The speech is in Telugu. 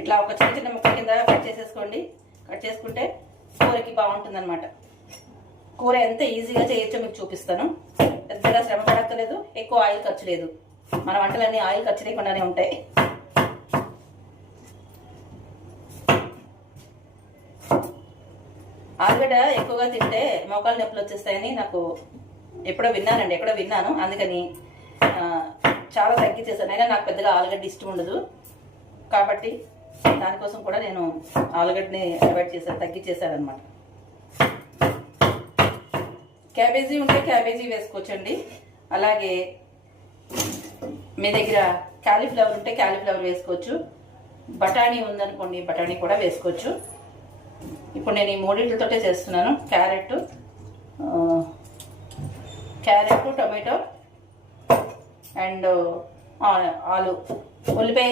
ఇట్లా ఒక చిన్న చిన్న ముక్క కింద కట్ చేసేసుకోండి. కట్ చేసుకుంటే కూరకి బాగుంటుంది అనమాట. కూర ఎంత ఈజీగా చేయొచ్చో మీకు చూపిస్తాను. పెద్దగా శ్రమ పడక్కలేదు, ఎక్కువ ఆయిల్ ఖర్చు లేదు. మన వంటలన్నీ ఆయిల్ ఖర్చు లేకుండానే ఉంటాయి. ఆలుగడ్డ ఎక్కువగా తింటే మోకాలు నొప్పులు వచ్చేస్తాయని నాకు ఎక్కడో విన్నాను. అందుకని చాలా తగ్గించేసాను. అయినా నాకు పెద్దగా ఆలుగడ్డ ఇష్టం ఉండదు కాబట్టి దానికోసం కూడా నేను ఆలుగడ్డని అవాయిడ్ చేశాను, తగ్గించేసాను అనమాట. క్యాబేజీ ఉంటే క్యాబేజీ వేసుకోవచ్చండి. అలాగే మీ దగ్గర క్యాలీఫ్లవర్ ఉంటే క్యాలీఫ్లవర్ వేసుకోవచ్చు. బఠానీ ఉందనుకోండి, బఠానీ కూడా వేసుకోవచ్చు. ఇప్పుడు నేను ఈ మూడింటితోటే చేస్తున్నాను. క్యారెట్, టొమాటో అండ్ ఆలు. ఉల్లిపాయ